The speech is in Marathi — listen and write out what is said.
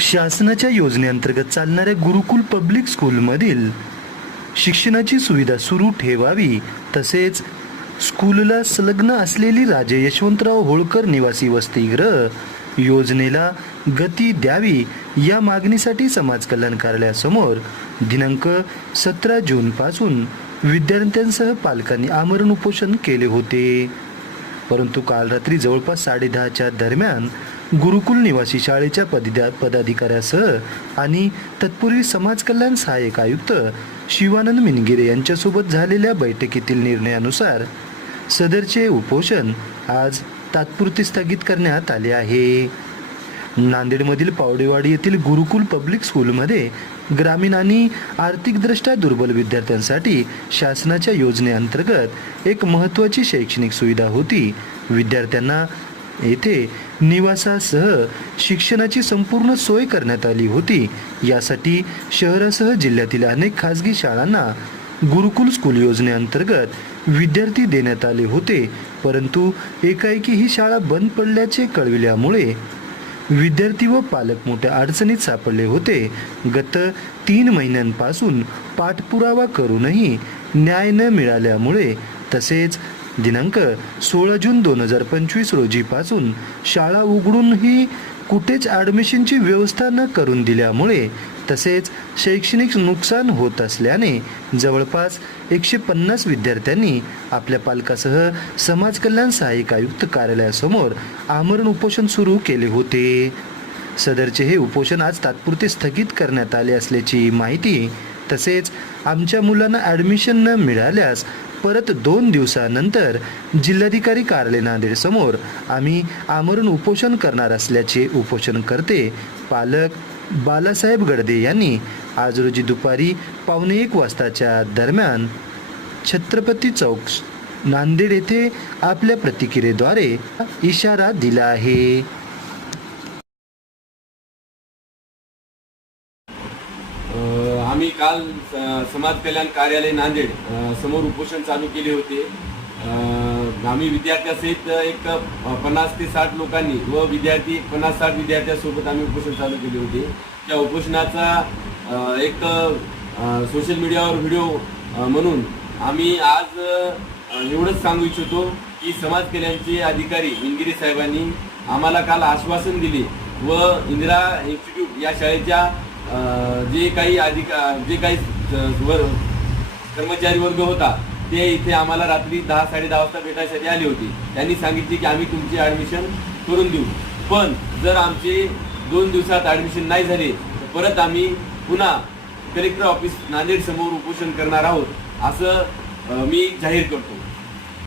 शासनाच्या योजनेअंतर्गत चालणाऱ्या गुरुकुल पब्लिक स्कूलमधील शिक्षणाची सुविधा सुरू ठेवावी तसेच स्कूलला संलग्न असलेली राजे यशवंतराव होळकर निवासी वसतिगृह योजनेला गती द्यावी या मागणीसाठी समाज कल्याण कार्यालयासमोर दिनांक सतरा जूनपासून विद्यार्थ्यांसह पालकांनी आमरण उपोषण केले होते. परंतु काल रात्री जवळपास साडेदहाच्या दरम्यान गुरुकुल निवासी शाळेच्या पदिद्या पदाधिकाऱ्यासह आणि तत्पूर्वी समाज कल्याण सहाय्यक आयुक्त शिवानंद मिनगिरे यांच्यासोबत झालेल्या बैठकीतील निर्णयानुसार सदरचे उपोषण आज तात्पुरते स्थगित करण्यात आले आहे. नांदेडमधील पावडेवाडी येथील गुरुकुल पब्लिक स्कूलमध्ये ग्रामीण आणि आर्थिकदृष्ट्या दुर्बल विद्यार्थ्यांसाठी शासनाच्या योजनेअंतर्गत एक महत्त्वाची शैक्षणिक सुविधा होती. विद्यार्थ्यांना येथे निवासासह शिक्षणाची संपूर्ण सोय करण्यात आली होती. यासाठी शहरासह जिल्ह्यातील अनेक खाजगी शाळांना गुरुकुल स्कूल योजनेअंतर्गत विद्यार्थी देण्यात आले होते. परंतु एकाएकी ही शाळा बंद पडल्याचे कळविल्यामुळे विद्यार्थी व पालक मोठ्या अडचणीत सापडले होते. गत तीन महिन्यांपासून पाठपुरावा करूनही न्याय न मिळाल्यामुळे तसेच दिनांक सोळा जून दोन हजार पंचवीस रोजीपासून शाळा उघडूनही कुठेच ॲडमिशनची व्यवस्था न करून दिल्यामुळे तसेच शैक्षणिक नुकसान होत असल्याने जवळपास एकशे पन्नास विद्यार्थ्यांनी आपल्या पालकासह समाज कल्याण सहाय्यक आयुक्त कार्यालयासमोर आमरण उपोषण सुरू केले होते. सदरचे हे उपोषण आज तात्पुरते स्थगित करण्यात आले असल्याची माहिती तसेच आमच्या मुलांना ॲडमिशन न मिळाल्यास परत दोन दिवसानंतर जिल्हाधिकारी कार्यालय नांदेड समोर आम्ही आमरण उपोषण करणार असल्याचे उपोषणकर्ते पालक बालासाहेब गडदे यांनी आज रोजी दुपारी पावणे एक वाजताच्या दरम्यान छत्रपती चौक नांदेड येथे आपल्या प्रतिक्रियेद्वारे इशारा दिला आहे. आम्ही काल समाज कल्याण कार्यालय नांदेड समोर उपोषण चालू केले होते. आम्ही विद्यार्थ्यासहित एक पन्नास ते साठ लोकांनी व विद्यार्थी पन्नास साठ विद्यार्थ्यासोबत आम्ही उपोषण चालू केले होते. त्या उपोषणाचा एक सोशल मीडियावर व्हिडिओ म्हणून आम्ही आज एवढंच सांगू इच्छितो की समाज कल्याणचे अधिकारी इंदिरी साहेबांनी आम्हाला काल आश्वासन दिले व इंदिरा इन्स्टिट्यूट या शाळेच्या जे काही अधिका जे काही वर कर्मचारी वर्ग होता ते इथे आम्हाला रात्री दहा साडे दहा वाजता भेटायसाठी आले होते. त्यांनी सांगितले की आम्ही तुमची ॲडमिशन करून देऊ. पण जर आमचे दोन दिवसात ॲडमिशन नाही झाले तर परत आम्ही पुन्हा कलेक्टर ऑफिस नांदेड समोर उपोषण करणार आहोत असं मी जाहीर करतो.